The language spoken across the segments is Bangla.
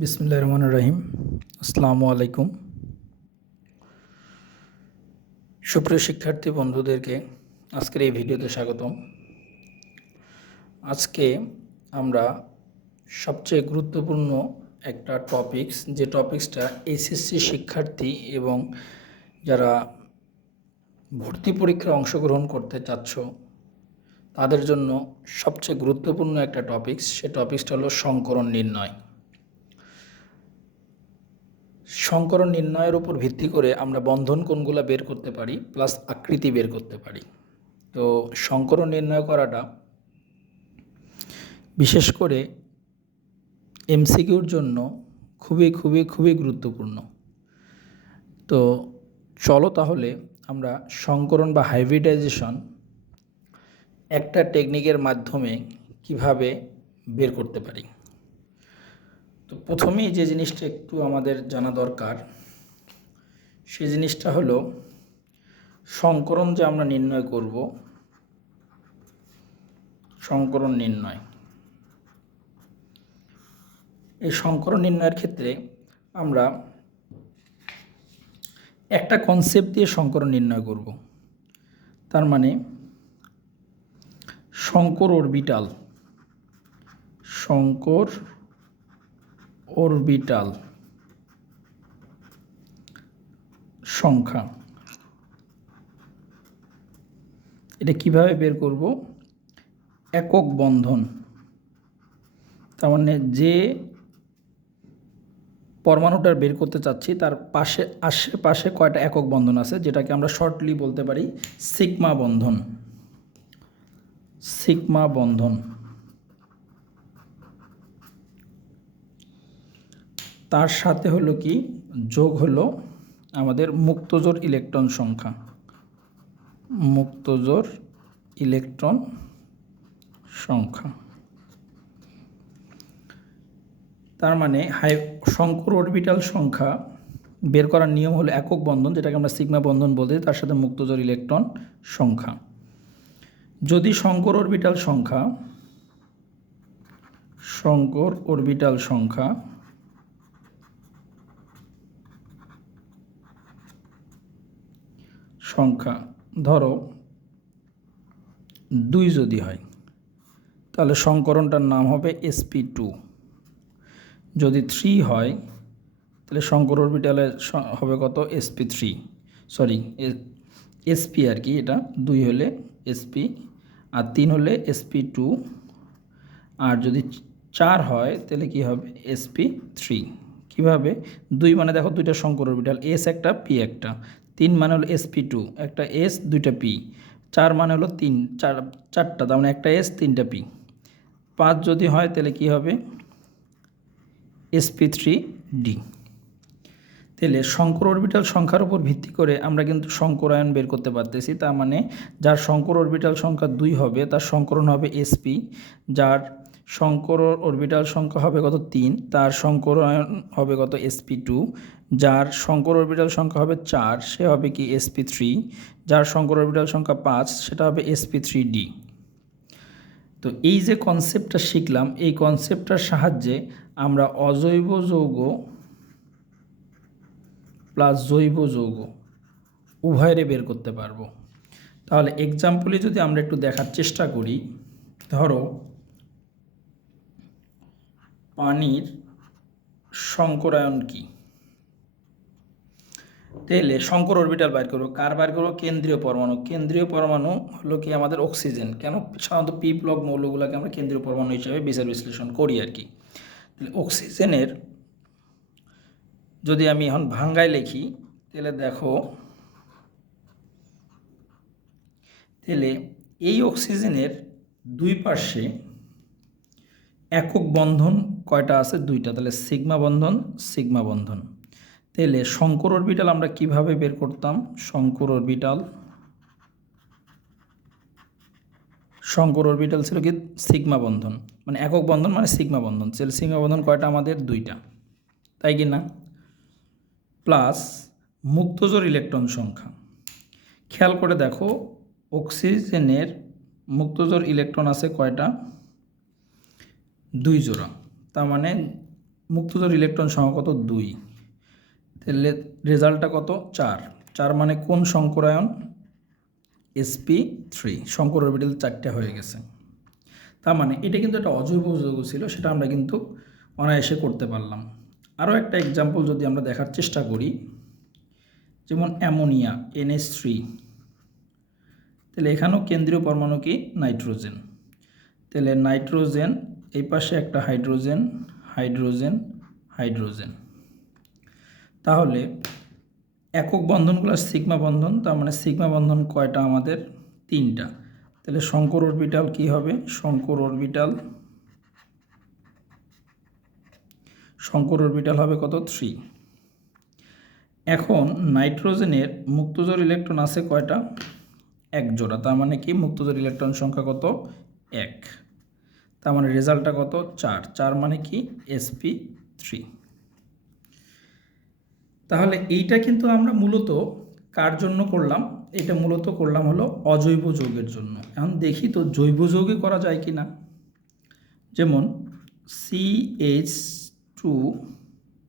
বিসমুল্লাহ রহমান রাহিম। আসসালামু আলাইকুম। সুপ্রিয় শিক্ষার্থী বন্ধুদেরকে আজকের এই ভিডিওতে স্বাগতম। আজকে আমরা সবচেয়ে গুরুত্বপূর্ণ একটা টপিকস যে টপিকসটা এইচএসসি শিক্ষার্থী এবং যারা ভর্তি পরীক্ষায় অংশগ্রহণ করতে চাচ্ছ, তাদের জন্য সবচেয়ে গুরুত্বপূর্ণ একটা টপিকস সে টপিক্সটা হলো সংকরণ নির্ণয়। সংকরণ নির্ণয়ের উপর ভিত্তি করে আমরা বন্ধন কোণগুলো বের করতে পারি প্লাস আকৃতি বের করতে পারি। তো সংকরণ নির্ণয় করাটা বিশেষ করে এমসিকিউর জন্য খুবই খুবই খুবই গুরুত্বপূর্ণ। তো চলো তাহলে আমরা সংকরণ বা হাইব্রিডাইজেশন একটা টেকনিকের মাধ্যমে কীভাবে বের করতে পারি। তো প্রথমেই যে জিনিসটা একটু আমাদের জানা দরকার, সে জিনিসটা হলো সংকরণ যে আমরা নির্ণয় করব, সংকরণ নির্ণয়। এই সংকরণ নির্ণয়ের ক্ষেত্রে আমরা একটা কনসেপ্ট দিয়ে সংকরণ নির্ণয় করব। তার মানে শঙ্কর অরবিটাল শঙ্কর অরবিটাল সংখ্যা। এটা কীভাবে বের করব? একক বন্ধন। তার মানে যে পরমাণুটা বের করতে চাচ্ছি, তার পাশে আশেপাশে কয়টা একক বন্ধন আছে, যেটাকে আমরা শর্টলি বলতে পারি সিগমা বন্ধন। সিগমা বন্ধন। তার সাথে হলো কি? যোগ হলো আমাদের মুক্তজোর ইলেকট্রন সংখ্যা। মুক্তজোর ইলেকট্রন সংখ্যা। তার মানে হাই, শঙ্কর অরবিটাল সংখ্যা বের করার নিয়ম হলো একক বন্ধন, যেটাকে আমরা সিগমা বন্ধন বলতে তার সাথে মুক্তজোর ইলেকট্রন সংখ্যা। যদি শঙ্কর অরবিটাল সংখ্যা, শঙ্কর অরবিটাল সংখ্যা সংখ্যা ধরো দুই যদি হয়, তাহলে সংকরণটার নাম হবে এসপি টু যদি থ্রি হয়, তাহলে শঙ্কর অরবিটালের হবে কত? এসপি থ্রি সরি এসপি আর কি, এটা দুই হলে এসপি আর তিন হলে এসপি টু আর যদি চার হয়, তাহলে কি হবে? এসপি থ্রি কীভাবে? দুই মানে দেখো দুইটা শঙ্কর অরবিটাল এস একটা পি একটা। তিন মানে হলো এসপি টু একটা এস দুইটা পি চার মানে হলো তিন, চার, চারটা, তার মানে একটা এস তিনটা পি পাঁচ যদি হয় তাহলে কি হবে? এসপি থ্রি ডি তাহলে শঙ্কর অরবিটাল সংখ্যার উপর ভিত্তি করে আমরা কিন্তু শঙ্করায়ন বের করতে পারতেছি, তার মানে যার শঙ্কর অরবিটাল সংখ্যা দুই হবে, তার সংকরণ হবে এসপি যার শঙ্কর অরবিটাল সংখ্যা হবে কত তিন, তার শঙ্করায়ন হবে কত এসপি টু যার শঙ্কর অরবিটাল সংখ্যা হবে চার, সে হবে কি এসপি থ্রি যার শঙ্কর অরবিটাল সংখ্যা পাঁচ, সেটা হবে এসপি থ্রি ডি তো এই যে কনসেপ্টটা শিখলাম, এই কনসেপ্টটার সাহায্যে আমরা অজৈব যৌগ প্লাস জৈব যৌগ উভয়েরে বের করতে পারব। তাহলে এক্সাম্পলে যদি আমরা একটু দেখার চেষ্টা করি, ধরো পানির সংকরায়ন কি? তাহলে শঙ্কর অরবিটাল বাইর করব, কার বাইর করব? কেন্দ্রীয় পরমাণু। কেন্দ্রীয় পরমাণু হলো কি আমাদের অক্সিজেন কেন? সাধারণত পি ব্লক মৌলগুলোকে আমরা কেন্দ্রীয় পরমাণু হিসাবে বিচার বিশ্লেষণ করি আর কি। অক্সিজেনের যদি আমি এখন ভাঙ্গায় লিখি তাহলে দেখো তাহলে এই অক্সিজেনের দুই পাশে একক বন্ধন কয়টা আছে? দুইটা। তাহলে সিগমা বন্ধন সিগমা বন্ধন। তাহলে শঙ্কর অরবিটাল আমরা কীভাবে বের করতাম? শঙ্কর অরবিটাল শঙ্কর অরবিটাল ছিল কি? সিগমা বন্ধন। মানে একক বন্ধন মানে সিগমা বন্ধন। তাহলে সিগমা বন্ধন কয়টা? আমাদের দুইটা। তাই কি না? প্লাস মুক্তজোর ইলেকট্রন সংখ্যা। খেয়াল করে দেখো, অক্সিজেনের মুক্তজোর ইলেকট্রন আছে কয়টা? দুই জোড়া। তার মানে মুক্তজোর ইলেকট্রন সংখ্যা কত? দুই। তাহলে রেজাল্টটা কত? চার। চার মানে কোন শঙ্করায়ন এসপি থ্রি শঙ্কর অরবিটাল চারটে হয়ে গেছে। তার মানে এটা কিন্তু একটা অজৈব যৌগ ছিল, সেটা আমরা কিন্তু অনায়াসে করতে পারলাম। আরও একটা এক্সাম্পল যদি আমরা দেখার চেষ্টা করি, যেমন অ্যামোনিয়া এনএস থ্রি তাহলে এখানেও কেন্দ্রীয় পরমাণু কি? নাইট্রোজেন। তাহলে নাইট্রোজেন এই পাশে একটা হাইড্রোজেন হাইড্রোজেন হাইড্রোজেন। তাহলে একক বন্ধনগুলো সিগমা বন্ধন, তার মানে সিগমা বন্ধন কয়টা আমাদের? তিনটা। তাহলে শঙ্কর অরবিটাল কি হবে? শঙ্কর অরবিটাল শঙ্কর অরবিটাল হবে কত? থ্রি। এখন নাইট্রোজেনের মুক্তজোর ইলেকট্রন আছে কয়টা? এক জোড়া। তার মানে কি? মুক্তজোর ইলেকট্রন সংখ্যা কত? এক। তার মানে রেজাল্টটা কত? চার। চার মানে কি? এসপি থ্রি তাহলে এইটা কিন্তু আমরা মূলত কার জন্য করলাম? এটা মূলত করলাম হলো অজৈব যৌগের জন্য। এখন দেখি তো জৈব যৌগে করা যায় কি না যেমন CH two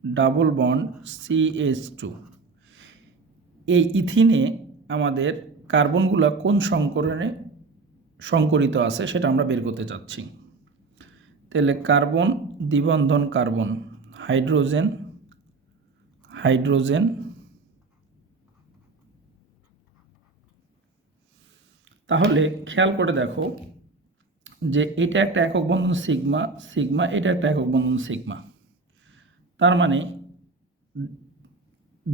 double bond CH two এই ইথিনে আমাদের কার্বনগুলো কোন সংকরণে সংকরিত আছে সেটা আমরা বের করতে চাচ্ছি। তাহলে কার্বন, দ্বিবন্ধন কার্বন, হাইড্রোজেন হাইড্রোজেন, তাহলে খেয়াল করে দেখো যে এটা একটা একক বন্ধন সিগমা সিগমা এটা একটা একক বন্ধন সিগমা। তার মানে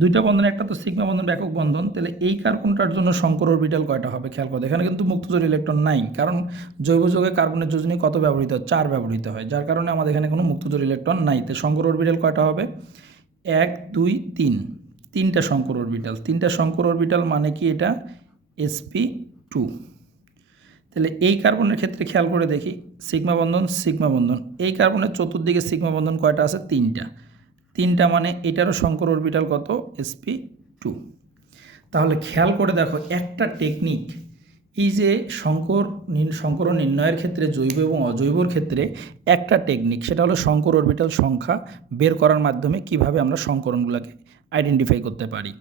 দুইটা বন্ধন, একটা তো সিগমা বন্ধন একক বন্ধন, তাহলে এই কার্বনটার জন্য শঙ্কর অরবিটাল কয়টা হবে? খেয়াল করো, এখানে কিন্তু মুক্তজোর ইলেকট্রন নাই, কারণ জৈব যৌগে কার্বনের যোজনী কত ব্যবহৃত? হয় চার ব্যবহৃত হয়, যার কারণে আমাদের এখানে কোনো মুক্তজোর ইলেকট্রন নাই। তো শঙ্কর অরবিটাল কয়টা হবে? এক, দুই, তিন। তিনটা শঙ্কর অরবিটাল, তিনটা শঙ্কর অরবিটাল মানে কি এটা? এসপি টু তাহলে এই কার্বনের ক্ষেত্রে খেয়াল করে দেখি, সিগমা বন্ধন সিগমা বন্ধন। এই কার্বনের চতুর্দিকে সিগমা বন্ধন কয়টা আছে? তিনটা। তিনটা মানে এটারও শঙ্কর অরবিটাল কত? এসপি টু তাহলে খেয়াল করে দেখো, একটা টেকনিক এই যে শঙ্কর শঙ্কর নির্ণয়ের ক্ষেত্রে জৈব এবং অজৈবর ক্ষেত্রে একটা টেকনিক সেটা হলো শঙ্কর অরবিটাল সংখ্যা বের করার মাধ্যমে কীভাবে আমরা সংকরণগুলোকে আইডেন্টিফাই করতে পারি।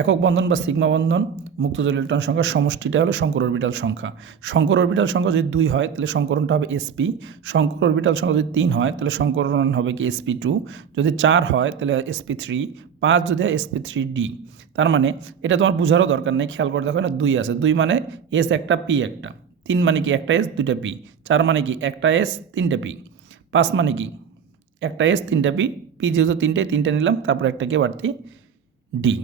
একক বন্ধন বা সিগমা বন্ধন মুক্তজল ইলেকট্রন সংখ্যার সমষ্টিটা হলো শঙ্কর অরবিটাল সংখ্যা। শঙ্কর অরবিটাল সংখ্যা যদি দুই হয়, তাহলে সংকরণটা হবে এসপি শঙ্কর অরবিটাল সংখ্যা যদি তিন হয়, তাহলে সংকরণ হবে কি এসপি টু যদি চার হয়, তাহলে এসপি থ্রি পাঁচ যদি হয় এসপি থ্রি ডি তার মানে এটা তোমার বোঝারও দরকার নেই, খেয়াল করে দেখো না দুই আছে। দুই মানে এস একটা পি একটা। তিন মানে কি একটা এস দুইটা পি চার মানে কি একটা এস তিনটা পি পাঁচ মানে কি একটা এস তিনটা পি পি যেহেতু তিনটে তিনটে নিলাম, তারপর একটাকে বাড়তি ডি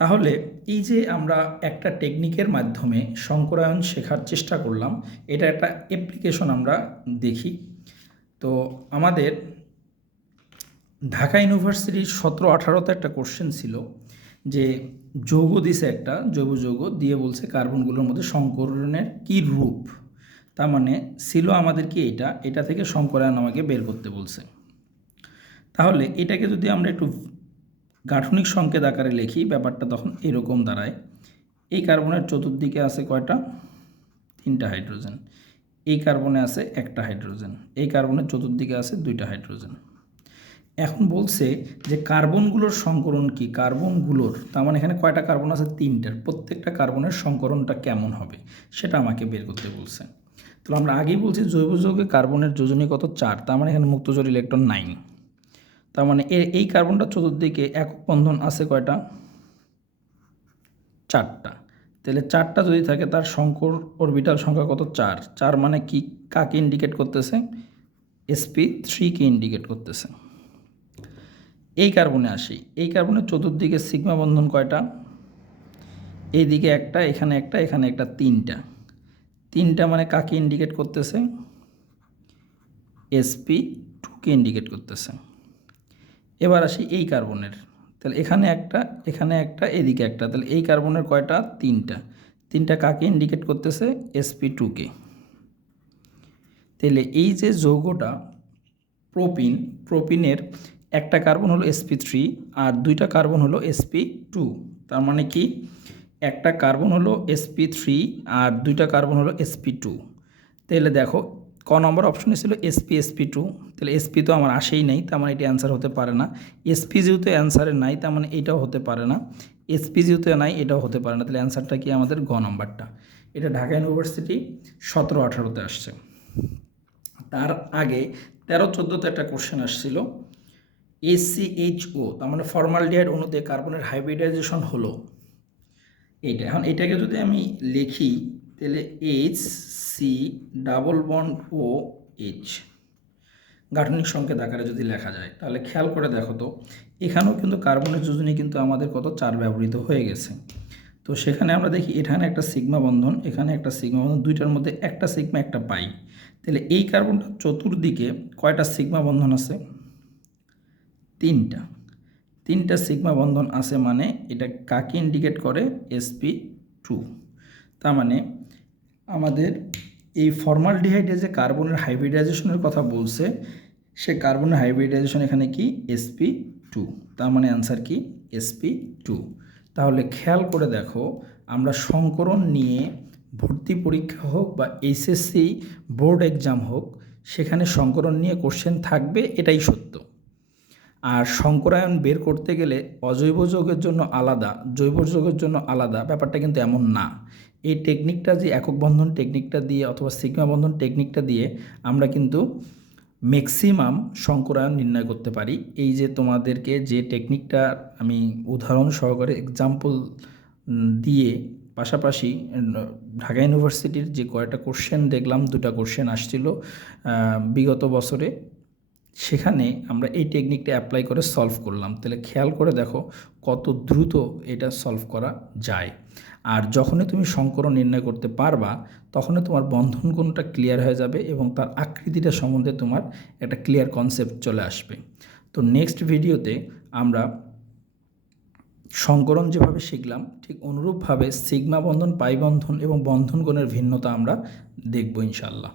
তাহলে এই যে আমরা একটা টেকনিকের মাধ্যমে সংকরায়ন শেখার চেষ্টা করলাম, এটা একটা অ্যাপ্লিকেশন আমরা দেখি। তো আমাদের ঢাকা ইউনিভার্সিটির সতেরো, আঠারোতে একটা কোশ্চেন ছিল যে যৌগ দিছে একটা জৈব যৌগ দিয়ে বলছে কার্বনগুলোর মধ্যে সংকরণের কি রূপ? তার মানে ছিল আমাদের কি এটা? এটা থেকে সংকরায়ন আমাকে বের করতে বলছে। তাহলে এটাকে যদি আমরা একটু গাঠনিক সংকেত আকারে লিখি, ব্যাপারটা তখন এরকম দাঁড়ায়। এই কার্বনের চতুর্দিকে আছে কয়টা? তিনটা হাইড্রোজেন। এই কার্বনে আছে একটা হাইড্রোজেন। এই কার্বনের চতুর্দিকে আছে দুইটা হাইড্রোজেন। এখন বলছে যে কার্বনগুলোর সংকরণ কি? কার্বনগুলোর, তার মানে এখানে কয়টা কার্বন আছে? তিনটার। প্রত্যেকটা কার্বনের সংকরণটা কেমন হবে? সেটা আমাকে বের করতে বলছে। তো আমরা আগেই বলছি জৈব যৌগে কার্বনের যোজনী কত? চার। তার মানে এখানে মুক্তজোর ইলেকট্রন নাইন। তার মানে এর এই কার্বনটা চতুর্দিকে একক বন্ধন আছে কয়টা? চারটা। তাহলে চারটা যদি থাকে, তার শঙ্কর অরবিটাল সংখ্যা কত? চার। চার মানে কি, কাকে ইন্ডিকেট করতেছে? এসপি থ্রিকে ইন্ডিকেট করতেছে। এই কার্বনে আসি। এই কার্বনের চতুর্দিকে সিগমা বন্ধন কয়টা? এইদিকে একটা, এখানে একটা এখানে একটা, তিনটা। তিনটা মানে কাকে ইন্ডিকেট করতেছে? এসপি টুকে ইন্ডিকেট করতেছে। এবার আসি এই কার্বনের। তাহলে এখানে একটা এখানে একটা, এদিকে একটা। তাহলে এই কার্বনের কয়টা? তিনটা। তিনটা কাকে ইন্ডিকেট করতেছে? এসপি টুকে তাহলে এই যে যৌগটা, প্রোপিন, প্রোপিনের একটা কার্বন হলো এসপি থ্রি আর দুইটা কার্বন হলো এসপি টু তার মানে কি? একটা কার্বন হলো এসপি থ্রি আর দুইটা কার্বন হলো এসপি টু তাহলে দেখো ক নম্বর অপশনে ছিল এসপি এসপি টু তাহলে এসপি তো আমার আসেই নাই, তার মানে এটি অ্যান্সার হতে পারে না। এসপি যেহেতু অ্যান্সারে নাই, তার মানে এটাও হতে পারে না। এসপি যেহেতু নাই, এটাও হতে পারে না। তাহলে অ্যান্সারটা কি আমাদের গ নম্বরটা? এটা ঢাকা ইউনিভার্সিটি সতেরো আঠারোতে আসছে। তার আগে তেরো, চোদ্দোতে একটা কোশ্চেন আসছিল। এসিএইচও তার মানে ফর্মাল ফর্মালডিহাইড অণুতে কার্বনের হাইব্রিডাইজেশন হলো। এইটা, এখন এটাকে যদি আমি লিখি, তাহলে H C double bond O H. গাঠনিক সংকেত আকারে যদি লেখা যায়, তাহলে খেয়াল করে দেখো তো, এখানেও কিন্তু কার্বনের যোজনী কিন্তু আমাদের কত চার ব্যবহৃত হয়ে গেছে। তো সেখানে আমরা দেখি এখানে একটা সিগমা বন্ধন, এখানে একটা সিগমা বন্ধন, দুইটার মধ্যে একটা সিগমা, একটা পাই। তাহলে এই কার্বনটা চতুর্দিকে কয়টা সিগমা বন্ধন আছে? তিনটা। তিনটা সিগমা বন্ধন আছে মানে এটা কাকে ইন্ডিকেট করে? এসপি টু তার মানে আমাদের এই ফর্মালডিহাইডে যে কার্বনের হাইব্রিডাইজেশনের কথা বলছে, সে কার্বনের হাইব্রিডাইজেশন এখানে কি? এসপি টু তার মানে অ্যান্সার কি? এসপি টু তাহলে খেয়াল করে দেখো, আমরা সংকরণ নিয়ে ভর্তি পরীক্ষা হোক বা এইচএসসি বোর্ড এক্সাম হোক, সেখানে সংকরণ নিয়ে কোশ্চেন থাকবে, এটাই সত্য। আর সংকরায়ন বের করতে গেলে অজৈব যৌগের জন্য আলাদা, জৈব যৌগের জন্য আলাদা, ব্যাপারটা কিন্তু এমন না। এই টেকনিকটা যে একক বন্ধন টেকনিকটা দিয়ে অথবা সিগমা বন্ধন টেকনিকটা দিয়ে আমরা কিন্তু ম্যাক্সিমাম সংকরায়ন নির্ণয় করতে পারি। এই যে তোমাদেরকে যে টেকনিকটা আমি উদাহরণ সহকারে এক্সাম্পল দিয়ে পাশাপাশি ঢাকা ইউনিভার্সিটির যে কয়টা কোশ্চেন দেখলাম, দুটা কোশ্চেন আসছিল বিগত বছরে। সেখানে আমরা এই টেকনিকটা অ্যাপ্লাই করে সলভ করলাম। তাহলে খেয়াল করে দেখো কত দ্রুত এটা সলভ করা যায়। আর যখনই তুমি সংকরণ নির্ণয় করতে পারবা, তখনই তোমার বন্ধন কোনটা ক্লিয়ার হয়ে যাবে এবং তার আকৃতিটা সম্বন্ধে তোমার একটা ক্লিয়ার কনসেপ্ট চলে আসবে। তো নেক্সট ভিডিওতে আমরা সংকরণ যেভাবে শিখলাম, ঠিক অনুরূপভাবে সিগমা বন্ধন পাই বন্ধন এবং বন্ধন কোণের ভিন্নতা আমরা দেখব ইনশাল্লাহ